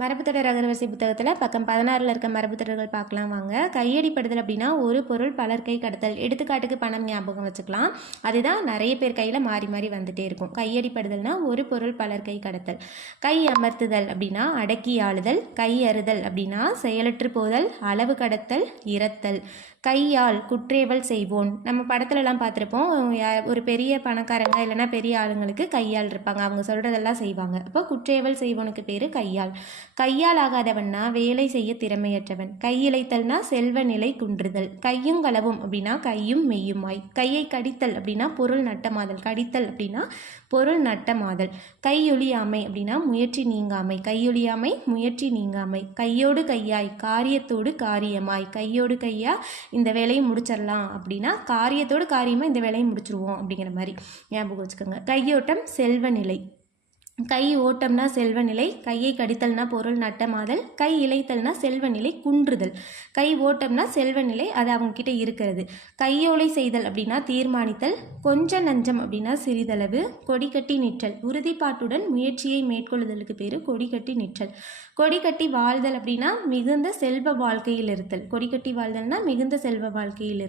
மரபுத்தொடர் அகரவரிசை புத்தகத்தில் பக்கம் 16 இருக்க மரபுத்தொடர்கள் பார்க்கலாம் வாங்க. கையடிப்படுதல் அப்படின்னா ஒரு பொருள் பலர் கை கடத்தல். எடுத்துக்காட்டுக்கு பணம் ஞாபகம் வச்சுக்கலாம். அதுதான் நிறைய பேர் கையில் மாறி மாறி வந்துட்டே இருக்கும். கையடிப்படுதல்னா ஒரு பொருள் பலர் கை கடத்தல். கை அமர்த்துதல் அப்படின்னா அடக்கி ஆளுதல். கை அறுதல் அப்படின்னா செயலற்று போதல், அளவு கடத்தல், இரத்தல். கையால் குற்றேவல் செய்வோன். நம்ம படத்துலலாம் பார்த்துருப்போம், ஒரு பெரிய பணக்காரங்க இல்லைன்னா பெரிய ஆளுங்களுக்கு கையால் இருப்பாங்க, அவங்க சொல்கிறதெல்லாம் செய்வாங்க. அப்போ குற்றேவல் செய்வோனுக்கு பேர் கையால். கையால் ஆகாதவன்னா வேலை செய்ய திறமையற்றவன். கையிழைத்தல்னா செல்வ நிலை குன்றுதல். கையும் களவும் அப்படின்னா கையும் மெய்யுமாய். கையை கடித்தல் அப்படின்னா பொருள் நட்டமாதல். கடித்தல் அப்படின்னா பொருள் நட்டமாதல். கையொழியாமை அப்படின்னா முயற்சி நீங்காமை. கையொழியாமை முயற்சி நீங்காமை. கையோடு கையாய் காரியத்தோடு காரியமாய். கையோடு கையா இந்த வேலையை முடிச்சிடலாம் அப்படின்னா காரியத்தோடு காரியமாக இந்த வேலையை முடிச்சிருவோம் அப்படிங்கிற மாதிரி ஞாபகம் வச்சுக்கோங்க. கையோட்டம் செல்வ நிலை. கை ஓட்டம்னா செல்வ நிலை. கையை கடித்தல்னா பொருள் நட்டமாதல். கை இழைத்தல்னா செல்வ நிலை குன்றுதல். கை ஓட்டம்னா செல்வ நிலை, அது அவங்கக்கிட்ட இருக்கிறது. கையோலை செய்தல் அப்படின்னா தீர்மானித்தல். கொஞ்ச நஞ்சம் அப்படின்னா சிறிதளவு. கொடி கட்டி நிற்றல் உறுதிப்பாட்டுடன் முயற்சியை மேற்கொள்ளுதலுக்கு பேர் கொடி கட்டி நிற்றல். கொடி கட்டி வாழ்தல் அப்படின்னா மிகுந்த செல்வ வாழ்க்கையில் இருத்தல். கொடி கட்டி வாழ்தல்னா மிகுந்த செல்வ வாழ்க்கையில்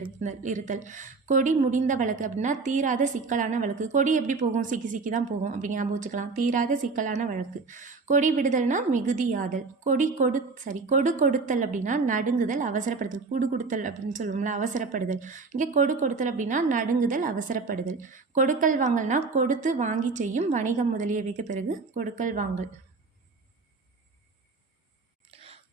இருத்தல். கொடி முடிந்த வழக்கு அப்படின்னா தீராத சிக்கலான வழக்கு. கொடி எப்படி போகும்? சிக்கி சிக்கி தான் போகும், அப்படி ஞாபகம் வச்சுக்கலாம். தீராத சிக்கலான வழக்கு. கொடி விடுதல்னா மிகுதியாதல். கொடு கொடுத்தல் அப்படின்னா நடுங்குதல், அவசரப்படுதல். குடு கொடுத்தல் அப்படின்னு சொல்லுவோம்ல, அவசரப்படுதல். இங்கே கொடு கொடுத்தல் அப்படின்னா நடுங்குதல், அவசரப்படுதல். கொடுக்கல் வாங்கல்னா கொடுத்து வாங்கி செய்யும் வணிகம் முதலியவைக்கு பிறகு கொடுக்கல் வாங்கல்.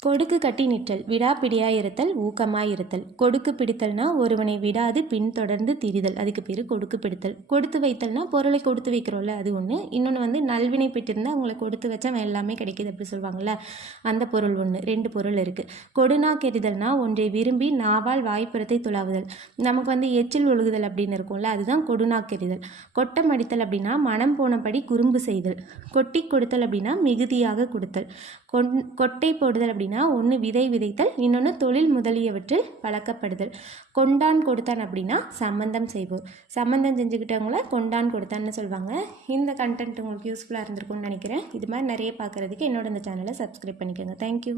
கொடுக்கு கட்டி நிற்றல் விடாப்பிடியாயிருத்தல், ஊக்கமாயிருத்தல். கொடுக்கு பிடித்தல்னா ஒருவனை விடாது பின் தொடர்ந்து திரிதல், அதுக்கு பேர் கொடுக்கு பிடித்தல். கொடுத்து வைத்தல்னா பொருளை கொடுத்து வைக்கிறோம்ல, அது ஒன்று. இன்னொன்று நல்வினை பெற்றிருந்தால் அவங்களை கொடுத்து வச்சா எல்லாமே கிடைக்கிது அப்படி சொல்லுவாங்கள்ல, அந்த பொருள் ஒன்று. 2 பொருள் இருக்குது. கொடுநா கெறிதல்னா ஒன்றை விரும்பி நாவால் வாய்ப்புறத்தை துளாவுதல். நமக்கு எச்சில் ஒழுகுதல் அப்படின்னு இருக்கும்ல, அதுதான் கொடுநா கெறிதல். கொட்டம் அடித்தல் அப்படின்னா மனம் போனபடி குறும்பு செய்தல். கொட்டி கொடுத்தல் அப்படின்னா மிகுதியாக கொடுத்தல். கொட்டை போடுதல் அப்படின்னா ஒன்று விதை விதைத்தல், இன்னொன்று தொழில் முதலியவற்றில் பழக்கப்படுதல். கொண்டான் கொடுத்தான் அப்படின்னா சம்பந்தம் செய்வோர். சம்பந்தம் செஞ்சுக்கிட்டவங்கள கொண்டான் கொடுத்தான்னு சொல்லுவாங்க. இந்த கண்டென்ட் உங்களுக்கு யூஸ்ஃபுல்லாக இருந்திருக்கும்னு நினைக்கிறேன். இது மாதிரி நிறைய பார்க்குறதுக்கு என்னோட இந்த சேனலை சப்ஸ்கிரைப் பண்ணிக்கோங்க. தேங்க்யூ.